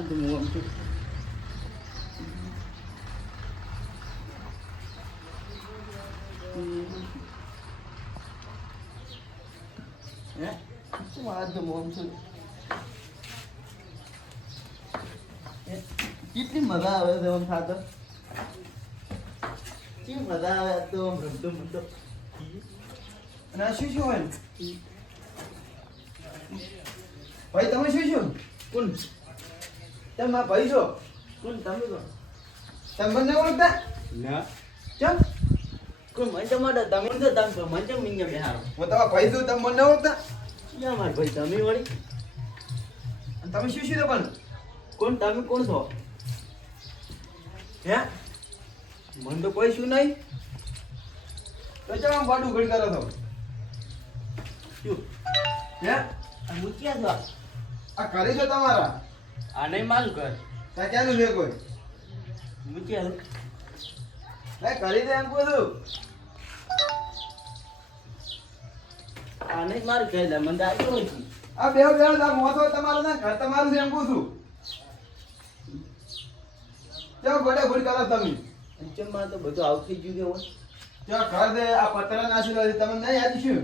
હું આમ છું હે શું આજ તો મોમ છું કેટલી મજા આવે છે આમ ખાતો કેવી મજા આવે તો આમ રમતો રમતો અને આ શું હોય ભાઈ તમે શું છો કોણ તમે મારા ભાઈ છો કોણ તમે કોણ તમે મને ઓળખતા ના ચમ કોણ મને તમારે તમે તો તમે મને ચમ મિંગા બેહારો હું તમારા ભાઈ છું તમે મને ઓળખતા યા મારા ભાઈ તમે વળી અને તમે શું છો પણ કોણ તમે કોણ છો હે મને તો કોઈ શું નહીં તો ચમ આમ બાડું ઘડી કરો છો શું હે મૂક્યા છો આ કરી છો તમારા આ નહીં માલું કર ત્યાં ક્યાંનું છે કોઈ મૂક્યા કરી દે એમ કહું છું આ નહીં મારું કહે મને તો આવ્યો નથી આ બે મોસો તમારું ના ઘર તમારું છે એમ કહું છું ચમ ગોડે ભૂલ કરો તમે અંચમમાં તો બધું આવું થઈ ગયું કે હોય ચમ ઘર દે આ પતરા નાસી તમે નહીં યાદ શું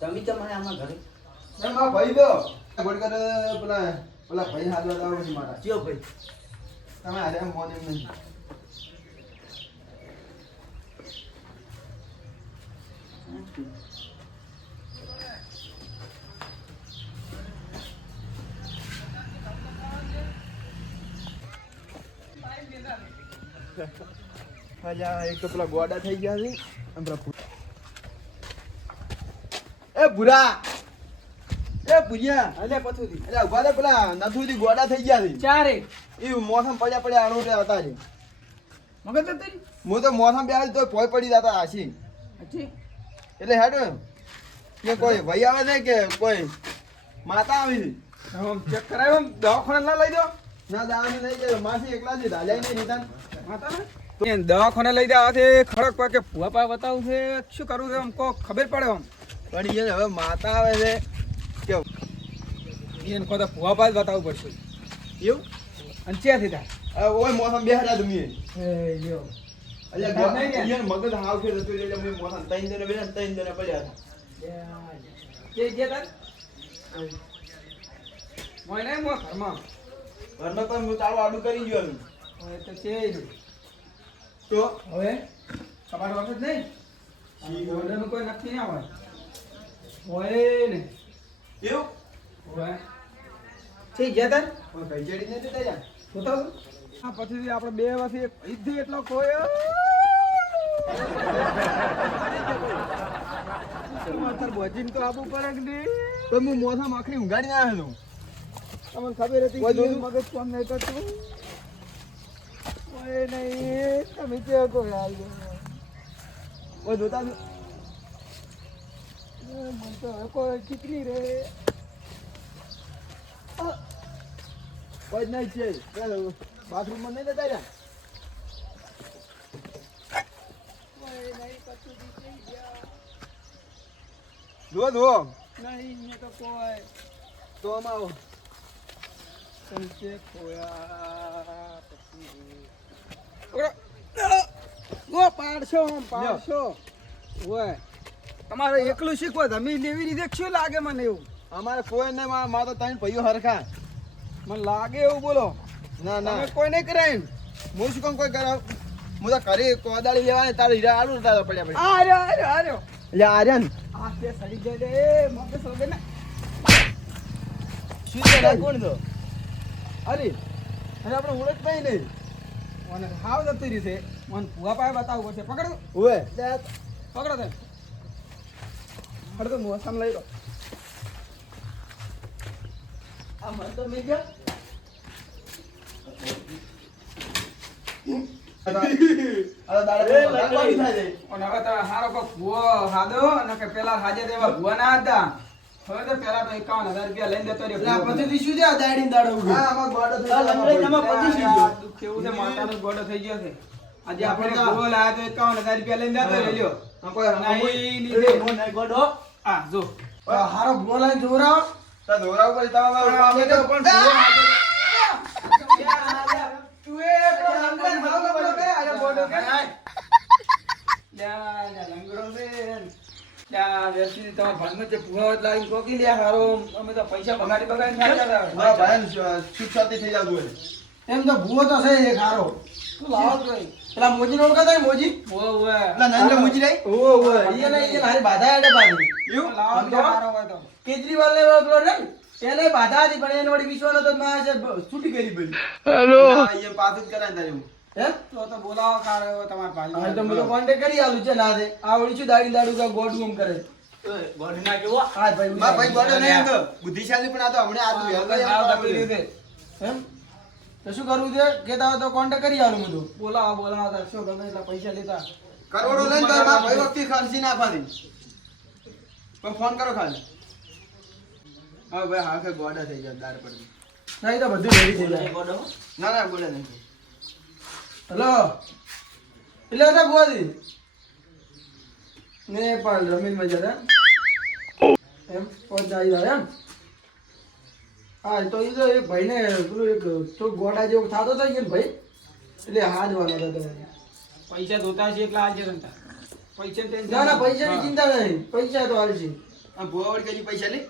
તમે તમારે આમાં ઘરે એમ આ ભાઈ તો ગોડ કરે પેલા ભાઈ હાથ વાત આવે છે મારા કયો ભાઈ તમે આજે એમ મોન એમ નહીં એક તો પેલા ગોડા થઈ ગયા છે એ ભૂરા એ ભૂરિયા અલે પથુથી એટલે ઉભા રે પેલા નથુથી ગોડા થઈ ગયા છે ચારે એ મોસમ પડ્યા આરોટે હતા છે મગજ તો તેરી હું તો મોસમ બેહાડી તો ભોય પડી જતા હાસી અચ્છી એટલે હેડો કે કોઈ ભાઈ આવે છે કે કોઈ માતા આવી છે આમ ચેક કરાયો દવાખાને ના લઈ દો ના દાવાની નહીં કે માસી એકલા છે દાજાઈ નહીં નિદાન માતા ને દવાખાને લઈ જાવ છે ખડક પર કે ભૂવા પા બતાવું છે શું કરવું છે અમકો ખબર પડે આમ પણ એને હવે માતા આવે છે કે એને કહો તો ભૂવા પા જ બતાવવું પડશે એવું અને ચ્યાંથી થાય ઓય મોસમ બેહાડ્યા તમે એ લ્યો એટલે એને મગજ હાવ છે તો એટલે મેં મોસમ ત્રણ દિને બેન ત્રણ દિને પડ્યા કે જે તાર મોય નહીં મો ઘરમાં ઘરમાં પણ હું તારું આડું કરી ગયો છું હવે તો છે તો હવે તમારો વખત નહીં ઓર્ડરનું કોઈ નક્કી ના હોય હોય ને એવું હોય છે જે તાર કોઈ કઈ જડી નથી તૈયાર જોતા હા પછી આપણે બે વાથી એક ઈદ એટલો ખોયો માથર બોજીન તો આબુ પડે કે નહીં તો હું મોસમ આખરી ઊંઘાડી ના આવ્યો તમને ખબર હતી કોઈ કે દોડું? મગજ કામ નહીં કરતું ઓય નહીં તમે ક્યાં કોઈ હાલ ઓય જોતા મને તો હવે કોઈ ચીકની રે કોઈ નહીં છે બાથરૂમમાં નહીં જતા રહ્યા ઓય નહીં કશું દીકરી ગયા જુઓ જુઓ નહીં મેં તો કોઈ તો આમ આવો પૈસે ખોયા પછી પાડશો પાડશો ઓય તમારે એકલું શીખવો જમીન એવી રીતે શું લાગે મને એવું અમારે કોઈ નહીં મારા તો ત્રણ ભાઈઓ હરખા મને લાગે એવું બોલો ના ના તમે કોઈ નહીં કરાય હું શું કામ કોઈ કરાવ હું તો ઘરે કોદાળી લેવાની તારે હીરા આડું તારે પડ્યા પડ્યા આ રહ્યો આ રહ્યો આ રહ્યો એટલે આર્યન આ તે સડી જાય રે મગજ સોગે ને શું છે કોણ તો અરે અને આપણે ઓળખતા નહીં મને હાવ જતી રીતે મને ભૂવા પાસે બતાવવું પડશે પકડો ઓય પકડો તે હડતો મોસમ લઈ લો આ મન તો મેં ગયા અને હવે તો હારો કો ભૂવો હાદો અને કે પેલા હાજે દેવા ભૂવા ના હતા હવે તો પેલા તો 51,000 રૂપિયા લઈને દેતો રહ્યો પછી શું છે દાડી દાડો હા આમાં ગોડો થઈ આ દુઃખ કેવું છે માતાનો ગોડો થઈ ગયો છે આજે આપણે ભૂવો લાયા તો 51,000 રૂપિયા લઈને દેતો રહ્યો નહીં ગોડો આ જો હારો ભૂવો લાઈન જોરાવ તો દોરાવ પર તમારે અમે તો પણ આ! તું એ તો લંગડો ભાવ લંગડો કરે અરે બોડો કે લ્યા લંગડો છે લ્યા વેસી તમાર ભાનમાં જે પુહાવત લાવીને કોકી લ્યા હારો અમે તો પૈસા બગાડી ખાતા મારા ભાઈને સુખ શાંતિ થઈ જાતું હોય. એમ તો ભૂવો તો છે એક હારો. તું લાવો તો પેલા મોજી નો ઓળખાતા મોજી? ઓવે પેલા નરેન્દ્ર મોદી રહી? ઈ ને હારી બાધા હેડે પાછી. એવું? લાવો તો હારો હોય તો કેજરીવાલ ને પેલો રે ને, એને બાધા હતી પણ એને વળી વિશ્વાસ હતો માં છે છૂટી કરી પેલી. હા, એ પાછું જ કરાય ને તારે એવું. હે? તો બોલાવો કાઢો તમાર હવે ભાઈ તો મને કોન્ટેક્ટ કરી આલું છે ના દે. આ વળી શું દાડી દાડું કા ગોડું એમ કરે. બોડી ના કેવો હા ભાઈ. મારા ભાઈ ગોડો નહીં હતો. બુદ્ધિશાળી પણ હતો. હમણાં આ તો હેલ્પ એમ? તો શું કરવું છે? કેતા હોય તો કોન્ટેક્ટ કરી આલું બધું. બોલાવો તો શું ગમે એટલા પૈસા લેતા કરોડો લઈને તો મારા ભાઈ વખતે ખર્ચી નાખવાની. પણ ફોન કરો ખાલી. હા ભાઈ, હા કે ગોડા થઈ ગયા દાર પર. ના એ તો બધું રેડી થઈ જાય. ના ના ગોડા નહીં. હેલો. એટલે હતા બુઆજી. નેપાળ રમીન માં જરા. એમ પહોંચ જાય એમ. હા તો એ તો એક ભાઈ ને પેલું એક તો ગોડા જેવો થતો હતો ને ભાઈ, એટલે હાથ વાળો હતો તમારે. પૈસા ધોતા છે એટલા આજે રંતા પૈસા ટેન્શન ના ના પૈસાની ચિંતા નહીં, પૈસા તો હાલશે. આ ભુવા વળી કઈ પૈસા લે?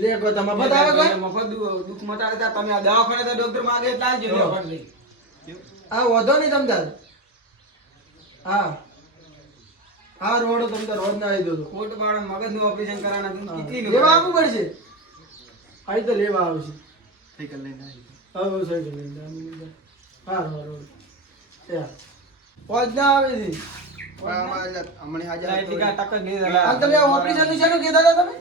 લે કોઈ તમે બતાવે કોઈ? મફત દુઃખ મટાડે તા તમે આ દવાખાને તો ડોક્ટર માંગે એટલા જ લ્યો પડશે હા વધો નહીં તમતાર. હા હા રોડો તમે તો રોજ ના આવી દો. ખોટ બાળ મગજનું ઓપરેશન કરાવવાના તું કેટલી લેવા આવવું પડશે. અહીં તો લેવા આવશે. સાયકલ લઈને આવી. હા સાઈડ લઈને. હા રોડ. પહોંચ ના આવે છે. હમણાં હાજર એટલી કા ટક્કર નહીં આ તમે ઓપરેશન નું શેનું કહેતા હતા તમે?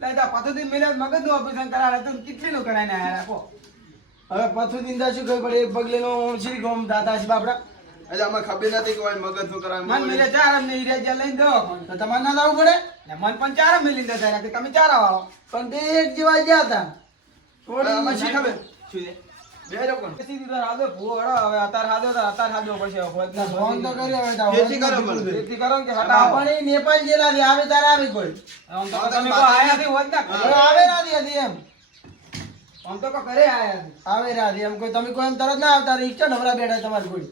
લાઈતા પતોથી મેલે મગજનું ઓપરેશન કરાવે તો કેટલી નું કરાઈને આયા રાખો હવે પથું દિંદા શું ખબર પડે? એક પગલે નો શ્રી ગોમ દાદા છે બાપડા. એટલે અમને ખબર નથી કે ભાઈ મગજ નું કરાવે. મન મેલે ચાર ને ઈરે જ્યાં લઈને દો તો તમારે ના લાવવું પડે? મન પણ ચાર મેલી દે કે તમે ચારા વાળો પણ તે એક જેવા ગયા હતા. આમાં શી ખબર? શું છે બે લોકો ને. સીધી તો રાધો ભૂવો હળો હવે અત્યારે હાજો તો અત્યારે હાજો પડશે ફોન તો કર્યો હવે તો. ખેતી કરો પણ. ખેતી કરો કે હટા આપણે ઈ નેપાળ જેલા આવે તારે આવે કોઈ. આમ તો તમે કો આયા થી હોત ના હવે આવે રાધી હતી એમ. આમ તો કો કરે આયા થી આવે રાધી એમ કોઈ તમે કોઈ એમ તરત ના આવતા રિક્ષા નવરા બેઠા તમારી કોઈ.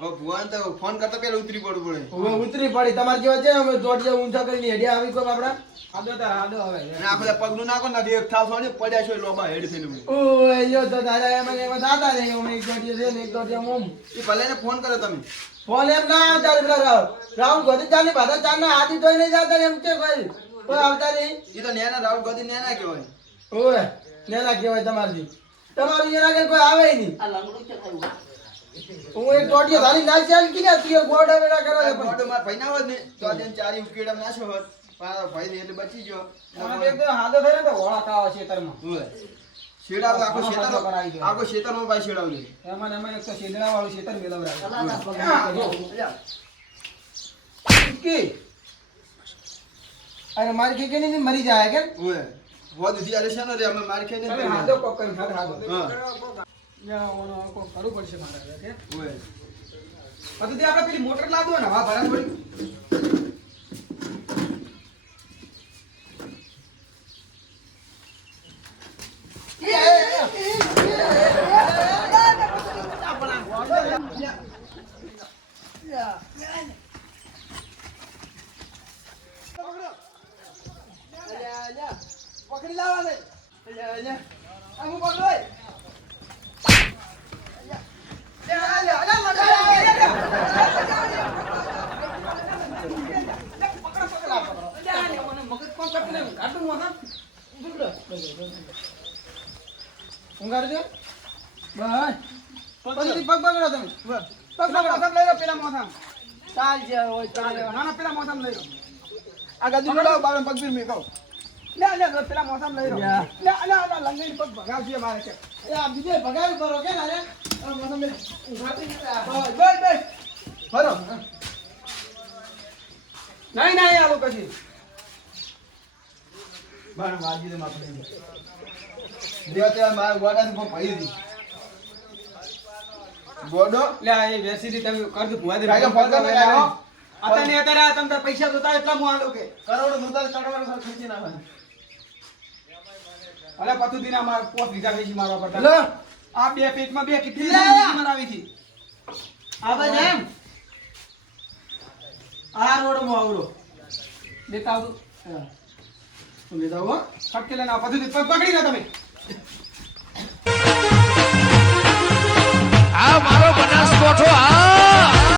હવે ભુવાને તો ફોન કરતા પેલા ઉતરી પડવું પડે. હવે ઉતરી પડી તમારે જેવા છે અમે દોઢ જેવા ઊંચા કરીને હેડ્યા આવી કોઈ બાપડા. હાજો તાર હાજો હવે અને આ બધા પગનું નાખો ને એક થાવ સોને પડ્યા છો લોબા હેડ થઈને ઉડે. ઓય યો તો દાદા એમ ને એમાં દાદા ને અમે એક દોઢ છે ને એક દોઢ ઓમ. એ ભલે ને ફોન કરો તમે. ફોન એમ ના આવતા પેલા રાઉન્ડ ગોદી ચાલી બાધા ચાર ના હાથી તોય નહીં જતા એમ કે કોઈ કોઈ આવતા નહીં. એ તો નેના રાહુલ ગાંધી નેના કહેવાય. ઓય નેના કહેવાય તમારી. તમારું એના આગળ કોઈ આવે નહીં. હું એક ટોટિયો ધારી ના ચાલ કીધા તીઓ ગોડા વેડા કરે આ પણ. ગોડો માર ભાઈ ના હોત ને તો આજે ચારી ઉકેડા નાખ્યો હોત. મારા ભાઈ ને એટલે બચી ગયો. મને એક તો હાજો થયો ને તો ઓળા કાવા ખેતરમાં ઓય. શેડાવ આખો શેતર આખો શેતરમાં ભાઈ શેડાવ દે. એમાં ને એમાં એક તો શેદડા વાળું ખેતર મેલવરાય કે અરે મારી કે નહીં મરી જાય કે ઓય. હોદ દી અરે શાનો રે અમે માર ખાઈને તમે હાજો કોક કરીને હાજો હા. યા ઓનો કોક કરવું પડશે મારે હવે કે ઓય. પછી આપણે પેલી મોટર લાદવો ને હા ભરા પડી પકડી લાવવા દે. આમુ પકડો. ઊંઘાડજો. બસ પછી પગ પકડો તમે પગ મોથામ લઈ લો પેલા મોથામ ચાલ જે હોય ચાલ. ના ના પેલા મોથામ લઈ લો આ ગાદી લાવ બાર પગ પીર મે કહો. લે લે પેલા મોથામ લઈ લો યા. લે લે લંગડી પગ ભગાવજે મારે કે એ આ બીજે ભગાવી કરો કે ના રે મતલબ ઊંઘાડી બસ બસ બસ ભરો. નહીં નહીં આવું કશી બાર વાજી દે માપડે. દેવતે માર ગોડા થી ભાઈ દી. ગોડો લે આ એ વેસીથી તમે કરજો ભુવા દે કાકા ફોન કરો કાકા. અત્યારે અત્યારે આ તમને પૈસા જોતા એટલા હું આલો કે કરોડો મુદ્દા કરોડો ખર્ચી નાખવાના. અરે પતુદીના માર 5 વીઘા વેચી મારવા પડતા લે આ બે પેટમાં બે કેટલી લે. મરાવી હતી આ ભાઈ એમ આ રોડમાં આવરો લેતા આવજો હા તો લેતા આવો ફટકે લઈને આવો. પતુદી પકડી લો તમે